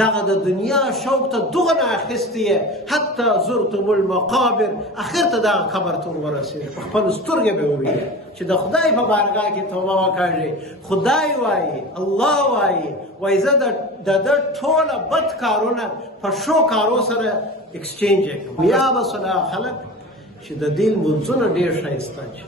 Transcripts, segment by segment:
دغه د دنیا شوق ته دغه اخیستی حتی زرتم المقابر اخر ته دغه قبر ته ورسېږي په خپل سترګې به وویني چې د خدای په بارګاه کې توبه وکړي خدای وایي الله وایي زه د ده ټوله بد کارونه په ښو کارو سره اکسچینج یې کوم یا به صلاح خلک چې د دې لمونځونه ډېر ښایسته دي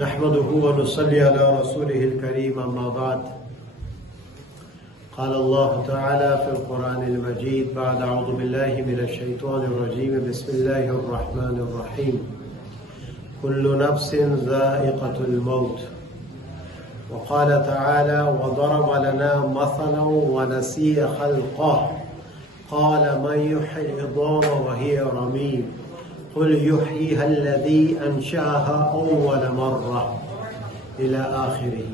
نحمده ونصلي على رسوله الكريم أما بعد قال الله تعالى في القرآن المجيد بعد أعوذ بالله من الشيطان الرجيم بسم الله الرحمن الرحيم كل نفس ذائقة الموت وقال تعالى وضرب لنا مثلا ونسي خلقه قال من يحيي العظام وهي رميم قل يحييها الذي أنشأها أول مرة إلى آخره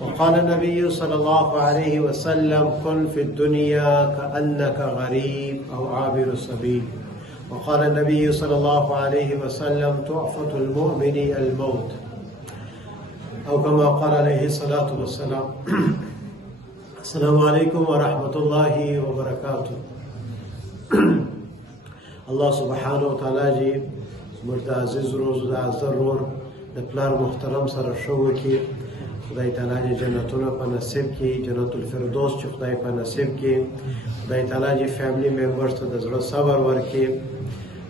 وقال النبي صلى الله عليه وسلم كن في الدنيا كأنك غريب أو عابر السبيل وقال النبي صلى الله عليه وسلم تعفة المؤمن الموت أو كما قال عليه الصلاة والسلام السلام عليكم ورحمة الله وبركاته الله سبحانه وتعالى جی زموږ د عزیز روز د عزر رور د پلار محترم سره ښه وکړي خدای تعالی جی جنتونه په نصیب کړي جنت الفردوس چې خدای په نصیب کړي خدای تعالی جی فیملی ممبرز ته د زړه صبر ورکړي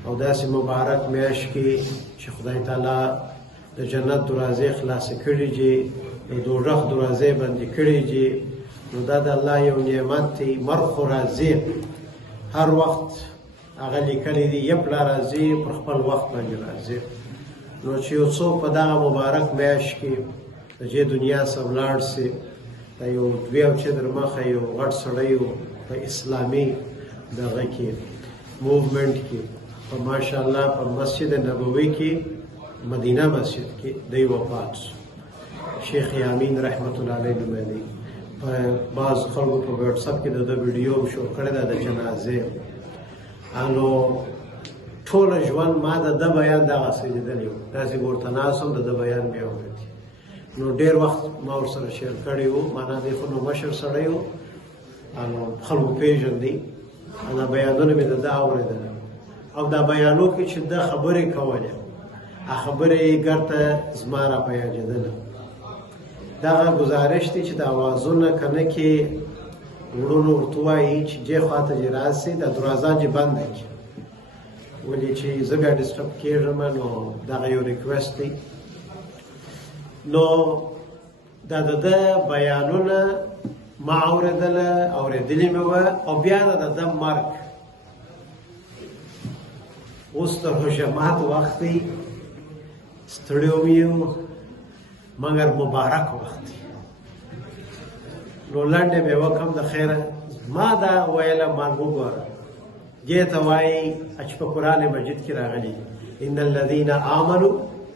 او داسې مبارک میاشت کې چې خدای تعالی د جنت دروازې خلاصې کړي جي د دوزخ دروازې بندې کړي جي نو دا د الله یو نعمت دی مرګ خو راځي هر وخت هغه لیکلی دی یو پلا راځي پر خپل وخت باندې راځي نو چې یو څوک په دغه مبارک میاشت کې د دې دنیا څخه ولاړ سي دا یو دوی او چې در مخه یو غټ سړی و په اسلامي دغه کې موومنټ کې په ماشاءالله په مسجد نبوي کې مدینه مسجد کې دی وفات شیخ یامین رحمت الله علیه نومېدی په بعض خلکو په واتس اپ کې د ویډیو شو کړی دا د جنازې انو ټول ژوند ما د بیان دغسې لیدلی و داسې ورته ناست وم د بیان مې اورېدي نو ډېر وخت ما ورسره شیر کړی و معنا دی خو نو مشر سړی و انو خلکو پېژندي دا بیانونه مې د ده اورېدل او دا بیانو کې چې ده خبرې کولې خبرې یې ګرته زما را په یادېدله دغه ګزارش دی چې د اوازونه کنه کې وروڼو ورته وایي چې دې خواته چې راسي دا دروازه دې بنده کړي ولې چې زه بیا ډسټرب کېږم نو دغه یو ریکویسټ دی نو دا د ده بیانونه ما اورېدلي مې وه او بیا د ده مرګ اوس د حشمات وخت دی ستړی وم مګر مبارک وخت دی نو لنډه به وکم د خیره ما دا ویله مرګ وګوره دې ته وایي چې په قرآن مجید کې راغلي ان الذين آمنوا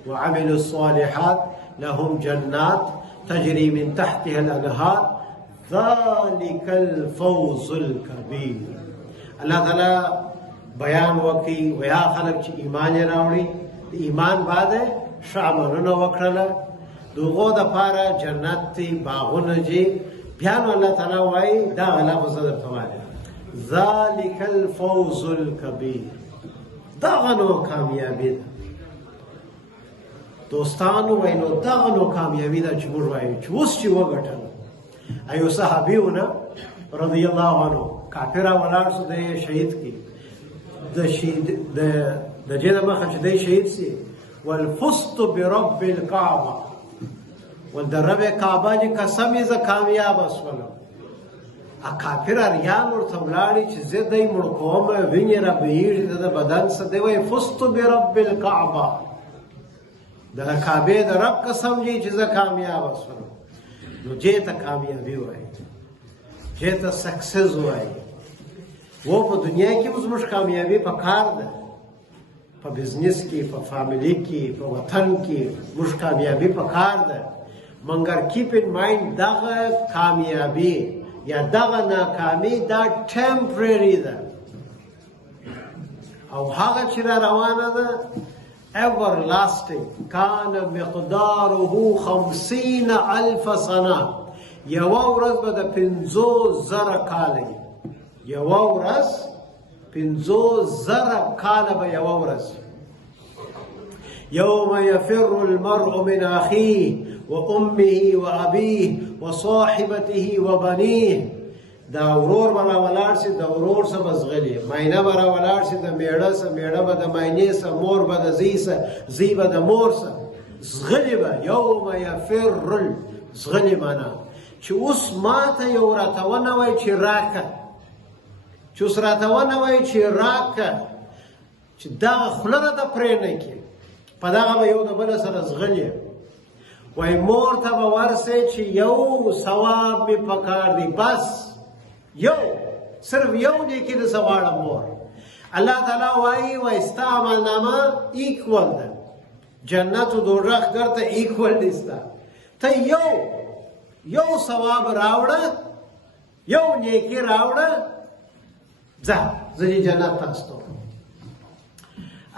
وعملوا الصالحات لهم جنات تجري من تحتها الانهار ذلك الفوز الكبير الله تعالی بیان وکړي ویا خلک چې ایمان یې راوړي د ایمان بعد ښه عملونه وکړله د هغو دپاره جنت دی باغونه دي بیا نو الله تعالی وایي دا غلا خو زه درته وایم ذلک الفوز الکبیر دغه نو کامیابي ده دوستانو وایي نو دغه نو کامیابي ده چې موږ وایو چې اوس چې وګټل ایو صحابي و نه رضی الله عنه کافر ولاړ سو د شهید کی د شهید د دې د مخه چې د شهید سي والفزت برب الكعبه والدرب کعبه چې قسم یې ز کامیاب اسولم ا کافر اریان ورته ولاړی چې زه دای مړ کوم ویني را بهیږي د بدن څخه دی وای فزت برب الكعبه د کعبه د رب قسم چې زه کامیاب اسولم نو دې ته کامیابي وایي دې ته سکسس وایي वो په دنیا کې زموږ کامیابی په کار ده په بزنس کې په فامیلی کې په وطن کې زموږ کامیابی په کار ده مګر کیپ ان مایند دغه کامیابی یا دغه ناکامی دا ټمپرری ده او هغه چې را روانه ده everlasting کان مقداره 50,000 سنه یوه ورځ به د 50,000 کاله وي یوه ورځ 50,000 کاله به یوه ورځ یوم یفر المرء من اخیه وامه وابیه وصاحبته وبنیه دا ورور به راولاړ شي د ورور څخه به زغلي ماینه به راولاړ شي د میړه څخه میړه به د ماینې څخه مور به د زوی څخه زوی به د مور څخه زغلي به یوم یفر زغلي معنا چې اوس ماته یو راته ونوی چې راکه چې اوس راته ونوی چې راکه چې دغه خوله راته پرې نه کړي په دغه به یو د بله سره زغلي وای مور ته به ورسې چې یو ثواب مې پکار دی بس یو صرف یو نیکي د سواړه مور الله تعالی وایي ستا عملنامه ایکول ده جنت و دوزخ درته ایکول دي ستا ته یو ثواب راوړه یو نیکي راوړه ځه زه دې جنت ته استوم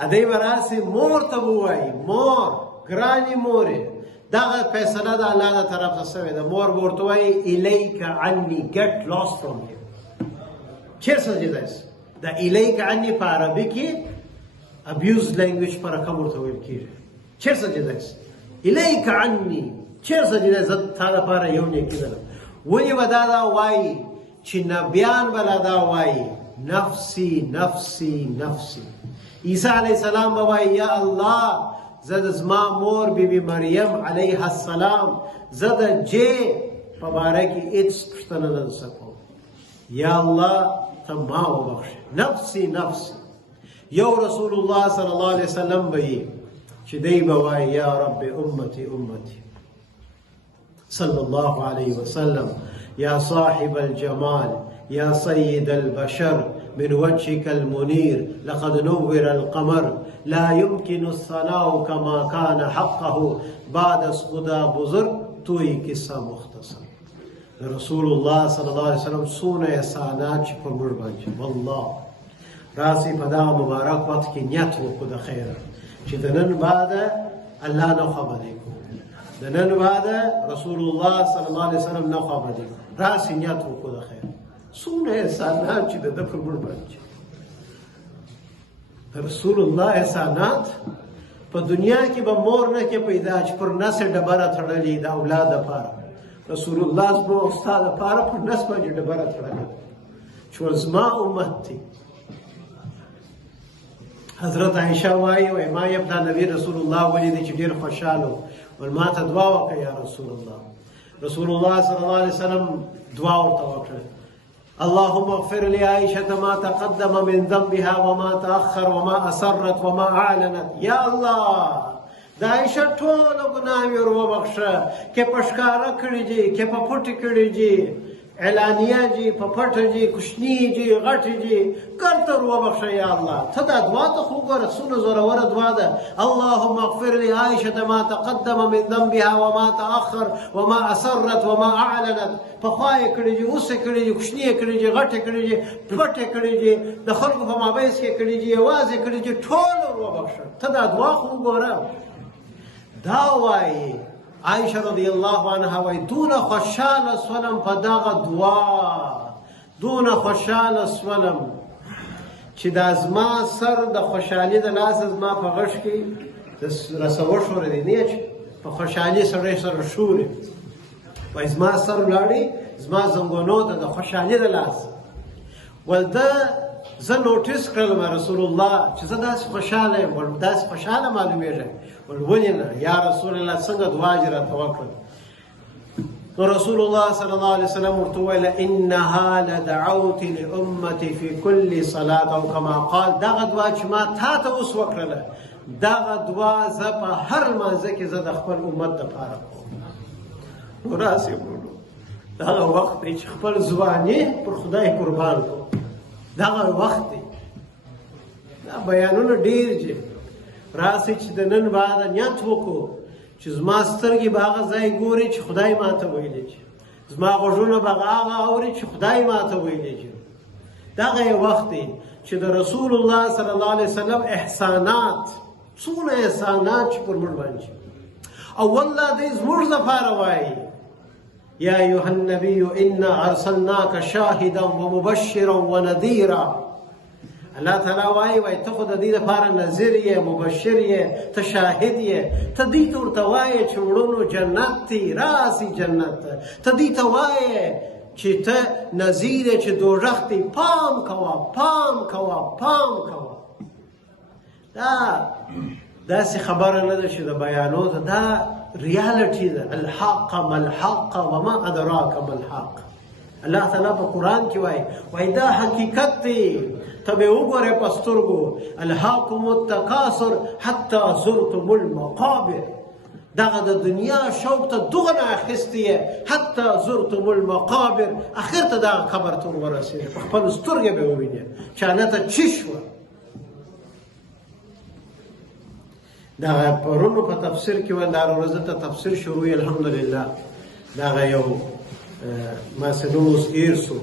ادی به راسي مور ته به وایي مور ګرانې مورې دغه فیصله د الله د طرفه سوې ده مور به ورته وایي الیک عني get lost from you چیرې سجده است د الیک عني په عربي کې abused language په رقم ورته ویل کېږي چیرې سجده است الیک عني چیرې سجده زه تا لپاره یو نیکي لرم ولې به دا وایي چې نبیان به لا دا وایي نفسي نفسي نفسي عیسی علیه السلام به وایي یا الله زه د زما مور بیبي مریم علیه السلام زه د جې په باره کې هېڅ پوښتنه نه درڅه کوم یا الله ته ما وبخښه نفسي نفسي یو رسول الله صلی الله علیه وسلم به یې چې دی به وایي یا رب امتي امتي صلی الله علیه وسلم یا صاحب الجمال یا سید البشر من وجهك المنير لقد نور القمر لا يمكن الثناء كما كان حقه بعد از خدا بزرگ توی قصه مختصر رسول الله صلی الله علیه وسلم څونه احسانات چې په موږ باندې والله راسي په دا مبارک وخت کې نیت وکړو د خیر چې د نن بعد الله نه خبرې کوو د نن بعد رسول الله صلی الله علیه وسلم نه خبرې کوو راسي نیت وکړو د خیر څونه احسانات چې د ده په موږ باندې رسول الله احسانات په دنیا کې به مور نه کې پیدا چې پر نس ډبره تړلې د اولاد لپاره رسول الله زما او ستا لپاره پر نس باندې ډبره تړلې چې زما امت دی حضرت عائشه وایي ما یبدا نبی رسول الله ولیدی چې ډېر خوشحاله ول ما ته دعا وکړه یا رسول الله رسول الله صلی الله علیه وسلم دعا ورته وکړه اللهم اغفر لعائشة ما تقدم من ذنبها وما تأخر وما أسرت وما أعلنت يا الله دا عائشة ټول ګناهونه وبخښه کې په ښکاره کړي دي کې په پټ کړي دي اعلانیه دي په پټ دي کوچني دي غټ دي کړتر وبخښه یا الله ته دا دعا ته خو ګوره څونه زوروره دعا ده اللهم اغفر لعائشة ما تقدم من ذنبها وما تأخر وما أسرت وما أعلنت پخوا یې کړي دي اوس یې کړي دي کوچني یې کړي دي غټ یې کړي دي پټ یې کړي دي د خلکو په مابینځ کې کړي دي یوازې یې کړي دي ټول وبخښه ته دا دعا خو وګوره دا وایي عائشه رضی الله عنها وایي دونه خوشحاله شولم په دغه دعا دونه خوشحاله شولم چې دا زما سر د خوشحالي د لاسه زما په غږ کې رسوه شورېدی نه چې په خوشحالي سړی سره شورې وای زما سر ولاړې زما زنګونو ته د خوشحالي د لاسه ول ده زه نوټیس کړلم رسول الله چې زه داسې خوشحاله یم ول داسې خوشحاله معلومېږم ول ولې نه یا رسول الله څنګه دعا دې راته وکړه نو رسول الله صلی الله علیه وسلم ورته وویل انها لدعوت لامتي في كل صلاه او كما قال دغه دعا چې ما تا ته اوس وکړله دغه دعا زه په هر لمانځه کې زه د خپل امت دپاره کوم نو راسې ورونو دغه وخت دی چې خپل ځواني پر خدای قربان کړو دغه وخت دی دا بیانونه ډېر دي راسې چې د نن بعد نیت وکړو چې زما سترګې به هغه ځای ګوري چې خدای ماته ویلی چې زما غوږونه به هغه اوري چې خدای ماته ویلی چې دغه یې وخت دی چې د رسول الله صلی الله علیه وسلم احسانات څونه احسانات چې پر موږ باندې او والله دې زموږ دپاره وایي یا ایها النبی انا ارسلناک شاهدا ومبشرا ونذیرا الله تعالی وایي ته خو د دې لپاره نذیر یې مبشر یې ته شاهد یې ته دې ته ورته وایې چې وړونو جنت دی راسي جنت ته دې ته وایې چې ته نذیر یې چې دوزخ دی پام کوه پام کوه پام کوه دا داسې خبره نه ده چې د بیانو ده دا ریالټي ده الحق ما الحق وما ادراک ما الحق الله تعالی په قرآن کې وایي دا حقیقت دی ته به وګورې په سترګو الهاکم التکاثر حتی زرتم المقابر دغه د دنیا شوق ته دغه اخیستی حتی زرتم المقابر اخر ته دغه قبر ته ورسېږي په خپل سترګې به ووینې چې هلته څه شوه دغه پرونو په تفسیر کې وایي دا ورځ ته تفسیر شروع الحمدلله دغه یو ماسنوس ایرسو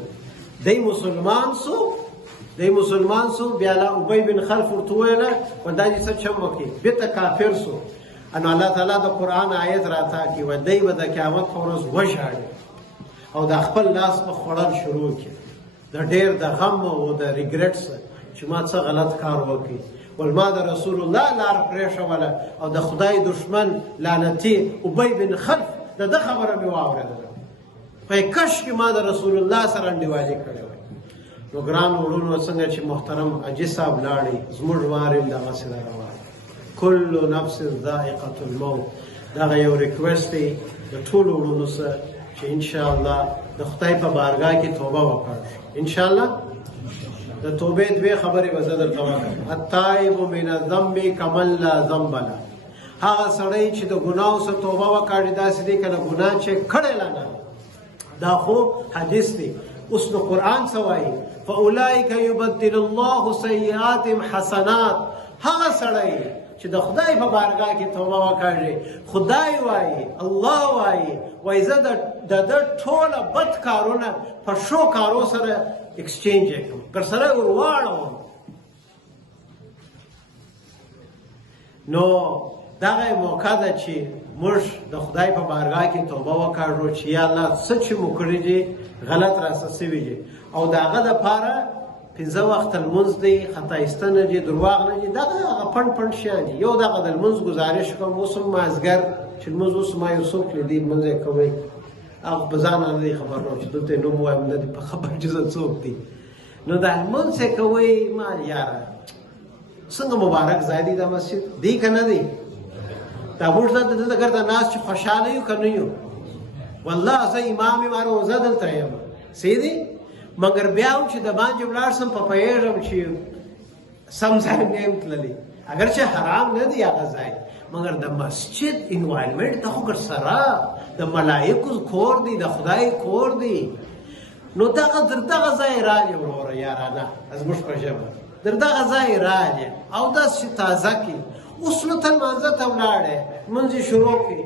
دی مسلمان سو بیا لا ابی بن خلف ورته ویله و دا دې څه چم وکړي بېرته کافر سو انو الله تعالی د قرآن آیت راته کړي و دی به د قیامت په ورځ وژاړي او د خپل لاس په خوړل شروع کړي د ډېر د غم او د ریګریټس چې ما څه غلط کار وکړي ولما د رسول الله لار پرېښوله او د خدای دشمن لعنتي ابی بن خلف د ده خبره مې واورېدله خو کش کې ما د رسول الله سره انډیوالي کړې وای نو ګران وروڼو څنګه چې محترم حاجي صاحب لاړې زموږ وار هم دغسې را روان کل نفس ذائقة الموت دغه یو ریکویسټ دی د ټولو وروڼو سره چې انشاءالله د خدای په بارګاه کې توبه وکړو انشاءالله د توبې دوې خبرې به زه درته وکړم التائب من الذنب کمن لا ذنب له هغه سړی چې د ګناهو څخه توبه وکړي داسې دی که د ګناه چې کړی لا نه دا خو حدیث دی اوس نو قرآن څه وایي فاولئک یبدل الله سیئاتهم حسنات هغه سړی چې د خدای په بارګاه کې توبه وکړي خدای وایي الله وایي زه د ده ټوله بد کارونه په ښو کارو سره ایکسچینج یې کړم که سره ور واړوم نو دغه موقع ده چې موږ د خدای په بارګاه کې توبه وکړو چې یا الله څه چې مو کړي دي غلط راسه سوي دي او د هغه دپاره 5 وخت لمونځ دی خطایسته نه دي درواغ نه دي دغه هغه پڼ شیان دي یو دغه د لمونځ ګزارش کوم اوس هم مازدیګر چې لمونځ اوس ما یو څوک لیدي لمونځ یې کوئ هغه په ځان نه دی خبر نو چې دلته نوم وایم نه دی په خبر چې زه څوک دی نو دا لمونځ یې کوئ ما یاره څنګه مبارک ځای دی دا مسجد دی که نه دی دا موږ دلته ګرده ناست چې خوشحاله یو که نه یو والله زه امام یم روزه دلته یم صحیح دی مګر بیا هم چې د باندې ولاړ سم په پوهېږم چې سم ځای نه یم تللی اگر چې حرام نه دی هغه ځای مګر د مسجد انوایرمنټ ته خو سره د ملایکو کور دی د خدای کور دی نو دغه در دغه ځای راجې وروره یارانه زموږ په ژبه در دغه ځای راجې او داسې تازه کړي اوس نو ته لمانځه ته ولاړې لمونځ یې شروع کړي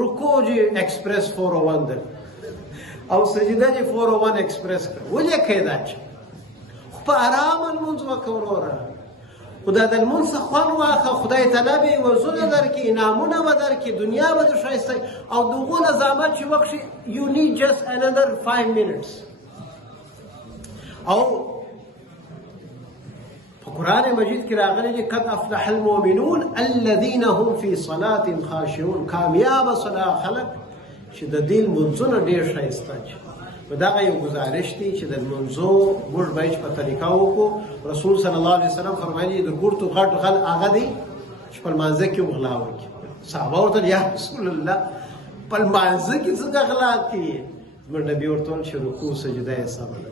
رکوع جې ایکسپریس 401 ده او سجده جې 401 ایکسپریس کړه ولې کوې دا چې خو په ارامه لمونځ وکړه وروره خو دا د لمونځ څخه خوند واخله خدای تعالی به یې وزونه درکړي انعامونه به درکړي دنیا به در ښایسته او د هغو نه زحمت چې وکړي you need just another 5 minutes او په قرآن مجید کې راغلی دی قد افلح المؤمنون الذين هم في صلاتهم خاشعون کامیابه صلاح خلک چې د دې لمونځونه ډېر ښایسته نو دغه یو ګزارش دی چې د لمونځو موږ باید په طریقه وکړو رسول صلی الله علیه وسلم فرمایي د ګورتو غټ غل هغه دی چې په لمانځه کې غلا وکړي صحابه ورته یا رسول الله په لمانځه کې څنګه غلا کوي زموږ نبي ورته وویل چې رکوع سجده یې سمه ده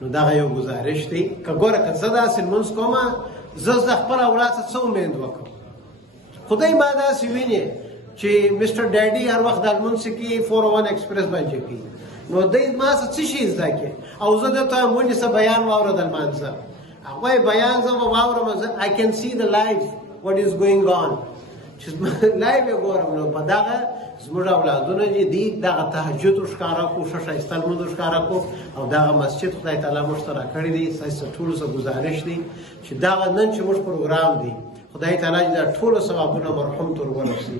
نو دغه یو ګزارش دی که ګوره که زه داسې لمونځ کومه زه د خپل اولاد څخه څه امید وکړم خدای ما داسې ویني چې مسټر ډیډي هر وخت د لمونځ کې 401 ایکسپریس باندې کوي نو دوی ما څه څه شي زده کړي او زه درته ونیسه بیان واوره د لمانځه هغوی بیان زه به واورم I can see the life what is going on چې لایو یې ګورم نو په دغه زموږ اولادونه دي دغه تهجد ښکاره کړو ښه ښایسته لمونځ ښکاره کړو او دغه مسجد خدای تعالی موږ ته راکړی دی ستاسو ټولو څه ګزارش دی چې دغه نن چې موږ پروګرام دی خدای تعالی دې دا ټولو ثوابونه مرحوم ته ورسي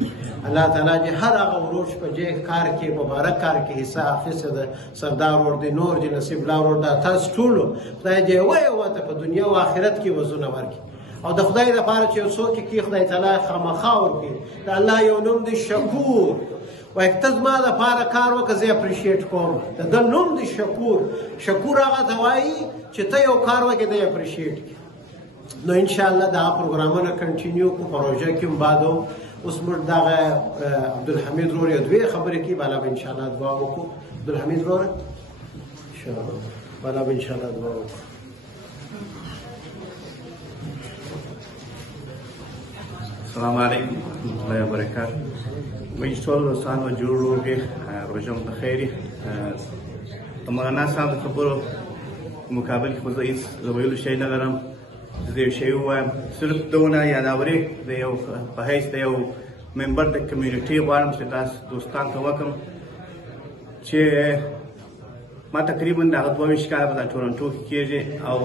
الله تعالی دې هر هغه ورور چې په دې کار کې مبارک کار کې حصه اخیسته ده سردار ور دي نور دي نصیب الله ور ده تاسو ټولو خدای دې وایي ته په دنیا او آخرت کې وزونه ورکړي او د خدای لپاره چې یو څوک کې خدای تعالی خامخا ورکړي د الله یو نوم دی شکور وایي ته زما لپاره کار وکړه زه اپریشیټ کوم د ده نوم دی شکور هغه ته وایي چې ته یو کار وکړې دی اپریشیټ کړي نو انشاءالله دا پروګرامونه کنټینیو کو پروژه کې هم بعدو اوس موږ دغه عبدالحمید رور یو دوې خبرې کوي بالا به انشاءالله دعا وکړو عبدالحمید رور انشاءالله بالا به انشاءالله دعا وکړو السلام علیکم ورحمۃ اللہ وبرکاتہ وایي ټول دوستان و جوړ وروږي روژه مو د خیر د مولانا صاحب د خبرو په مقابل کې خو زه هېڅ د ویلو شی نه لرم زه یو شی ووایم صرف دونه یاداورې د یو په حیث د یو ممبر د کمیونټي غواړم چې تاسو دوستانو ته وکړم چې ما تقریبا دغه 22 کاله په ټورنټو کې کېږي او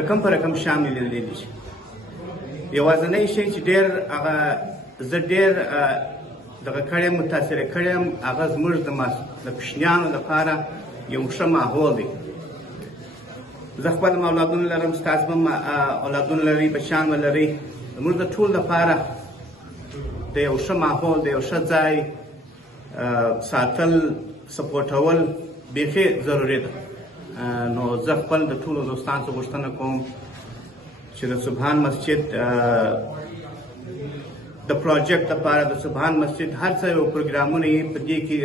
رقم په رقم شام مې لیدلی دي یوازینی شی چې ډېر هغه زه ډېر دغه کړی یم متاثره کړی یم هغه زموږ د کوچنیانو لپاره یو ښه ماحول دی زه خپل هم اولادونه لرم ستاسو هم اولادونه لرئ بچیان به لرئ زموږ د ټولو لپاره د یو ښه ماحول د یو ښه ځای ساتل سپورټول بیخي ضروري ده نو زه خپل د ټولو دوستانو څخه غوښتنه کوم چې د سبحان مسجد د پروجیکټ لپاره د سبحان مسجد هر څه یو پروګرامونه یې په دې کې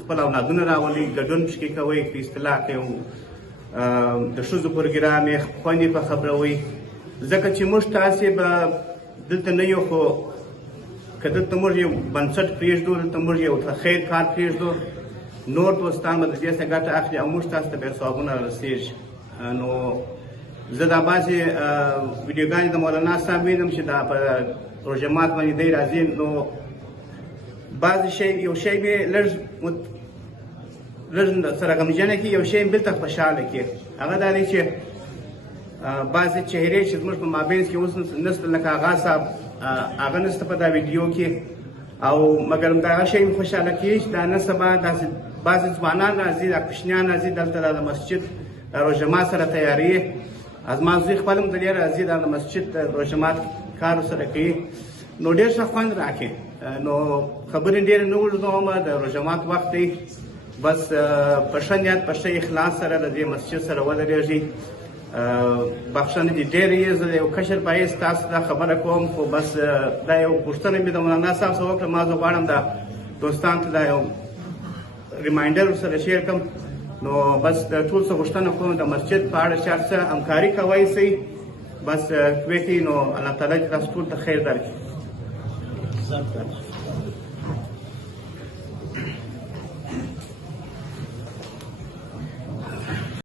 خپل اولادونه راولي ګډون پکې کوئ په اصطلاح کې د ښځو پروګرام یې خویندې په خبروئ ځکه چې موږ تاسې به دلته نه یو خو که دلته موږ یو بنسټ پرېږدو دلته موږ یو خیر کار پرېږدو نور دوستان به د دې څخه ګټه اخلي او موږ تاسو ته بیا ثوابونه رسېږي نو زه دا بعضې ویډیوګانې د مولانا صاحب وینم چې دا په روژه مات باندې دی راځي نو بعضې شی یو شی مې لږ سره غمجنه کړي یو شی بېلته خوشحاله کړي هغه دا دی چې بعضې چهرې چې زموږ په مابینځ کې اوس نسته لکه آغا صاحب هغه نسته په دا ویډیو کې او مګر دغه شی مې خوشحاله کړي چې دا نن سبا داسې بعضې ځوانان راځي دا کوچنیان راځي دلته د مسجد د روژه مات سره تیاری زما زوی خپل هم دلې راځي دا د مسجد د روژه مات کار سره کوي نو ډېر ښه خوند راکړي نو خبرې ډېرې نه اوږدوم د روژه مات وخت دی بس په ښه نیت په ښه اخلاص سره د دې مسجد سره ودرېږي بخښنه دې ډېرې یې زه د یو کشر په حیث تاسو دا خبره کوم خو بس دا یو پوښتنه مې د مولانا صاحب څخه وکړه ما زه غواړم دا دوستانو ته دا یو ریمایندر ورسره شیر کړم نو بس د ټول څه غوښتنه کوم د مسجد په اړه چې هر څه همکاري کوئ سئ بس وکړئ نو الله تعالی دې تاسو ټول ته خیر درکړي